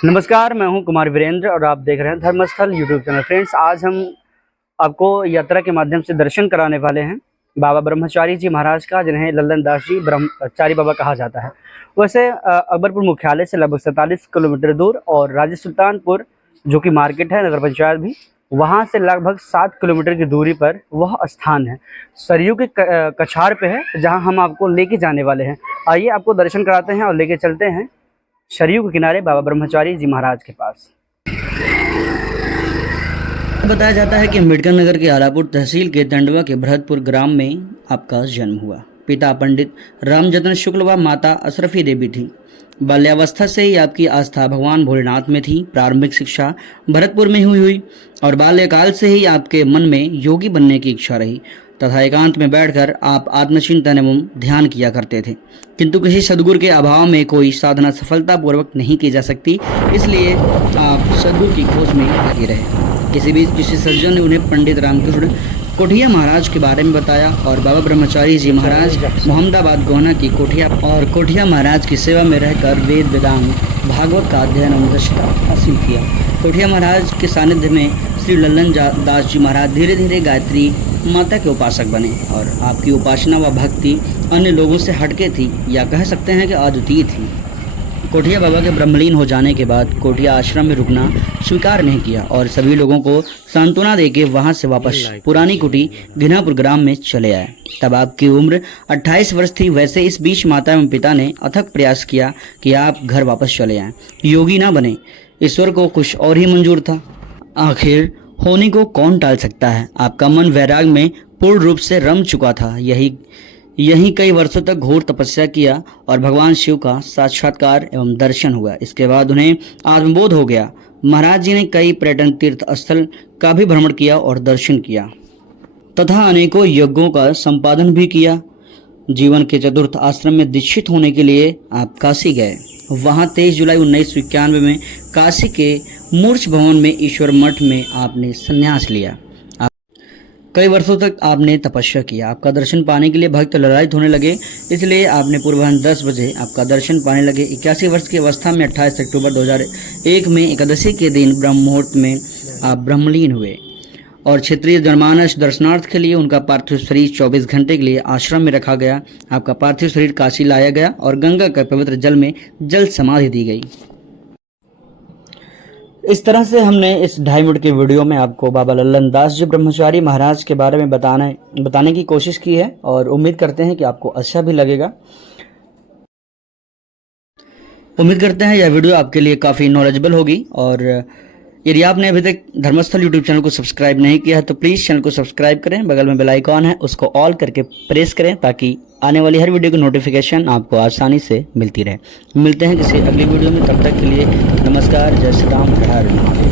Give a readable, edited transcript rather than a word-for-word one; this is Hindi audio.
नमस्कार, मैं हूं कुमार वीरेंद्र और आप देख रहे हैं धर्मस्थल यूट्यूब चैनल। फ्रेंड्स, आज हम आपको यात्रा के माध्यम से दर्शन कराने वाले हैं बाबा ब्रह्मचारी जी महाराज का, जिन्हें लल्लन दास जी ब्रह्मचारी बाबा कहा जाता है। वैसे अकबरपुर मुख्यालय से लगभग 47 किलोमीटर दूर और राजा सुल्तानपुर जो कि मार्केट है, नगर पंचायत भी, वहाँ से लगभग 7 किलोमीटर की दूरी पर वह स्थान है। सरयू के कछार पे है, जहाँ हम आपको लेके जाने वाले हैं। आइए आपको दर्शन कराते हैं और लेके चलते हैं सरयू के किनारे बाबा ब्रह्मचारी जी महाराज के पास। बताया जाता है कि अम्बेडकर नगर के आलापुर तहसील के दंडवा के भरतपुर ग्राम में आपका जन्म हुआ। पिता पंडित रामजतन शुक्ल व माता अशरफी देवी थी। बाल्यावस्था से ही आपकी आस्था भगवान भोलेनाथ में थी। प्रारंभिक शिक्षा भरतपुर में हुई और बाल्यकाल से ही आपके मन में योगी बनने की इच्छा रही तथा एकांत में बैठकर आप आत्मचिंतन एवं ध्यान किया करते थे, किंतु किसी सद्गुरु के अभाव में कोई साधना सफलतापूर्वक नहीं की जा सकती, इसलिए आप सद्गुरु की खोज में लगे रहे। किसी सज्जन ने उन्हें पंडित रामकृष्ण कोठिया महाराज के बारे में बताया और बाबा ब्रह्मचारी जी महाराज मोहम्मदाबाद गोहना की कोठिया महाराज की सेवा में रहकर वेद वेदांत भागवत का अध्ययन और दक्षता हासिल किया। कोठिया महाराज के सानिध्य में श्री लल्लन दास जी महाराज धीरे धीरे गायत्री माता के उपासक बने और आपकी उपासना व भक्ति अन्य लोगों से हटके थी, या कह सकते हैं कि अद्वितीय थी। कोठिया बाबा के ब्रह्मलीन हो जाने के बाद कोठिया आश्रम में रुकना स्वीकार नहीं किया और सभी लोगों को सांत्वना देके वहां से वापस पुरानी कुटी घिनापुर ग्राम में चले आए। तब आपकी उम्र 28 वर्ष थी। वैसे इस बीच माता एवं पिता ने अथक प्रयास किया कि आप घर वापस चले आएं, योगी ना बने। ईश्वर को कुछ और ही मंजूर था। आखिर होने को कौन टाल सकता है। आपका मन वैराग में पूर्ण रूप से रम चुका था। यही कई वर्षों तक घोर तपस्या किया और भगवान शिव का साक्षात्कार एवं दर्शन हुआ। इसके बाद उन्हें आत्मबोध हो गया। महाराज जी ने कई पर्यटन तीर्थ स्थल का भी भ्रमण किया और दर्शन किया तथा अनेकों यज्ञों का संपादन भी किया। जीवन के चतुर्थ आश्रम में दीक्षित होने के लिए आप काशी गए। वहां 23 जुलाई 1991 में काशी के मूर्छ भवन में ईश्वर मठ में आपने संन्यास लिया। कई वर्षों तक आपने तपस्या किया। आपका दर्शन पाने के लिए भक्त ललायित होने लगे, इसलिए आपने पूर्वाह्न 10 बजे आपका दर्शन पाने लगे। 81 वर्ष की अवस्था में 28 अक्टूबर 2001 में एकादशी के दिन ब्रह्म मुहूर्त में आप ब्रह्मलीन हुए और क्षेत्रीय जनमानस दर्शनार्थ के लिए उनका पार्थिव शरीर 24 घंटे के लिए आश्रम में रखा गया। आपका पार्थिव शरीर काशी लाया गया और गंगा के पवित्र जल में जल समाधि दी गई। इस तरह से हमने इस 2.5 मिनट के वीडियो में आपको बाबा लल्लन दास जी ब्रह्मचारी महाराज के बारे में बताने की कोशिश की है और उम्मीद करते हैं कि आपको अच्छा भी लगेगा। उम्मीद करते हैं यह वीडियो आपके लिए काफ़ी नॉलेजेबल होगी और यदि आपने अभी तक धर्मस्थल यूट्यूब चैनल को सब्सक्राइब नहीं किया है तो प्लीज़ चैनल को सब्सक्राइब करें। बगल में बेल आइकॉन है, उसको ऑल करके प्रेस करें ताकि आने वाली हर वीडियो की नोटिफिकेशन आपको आसानी से मिलती रहे। मिलते हैं किसी अगली वीडियो में, तब तक के लिए नमस्कार, जय श्री राम, हर हर महादेव।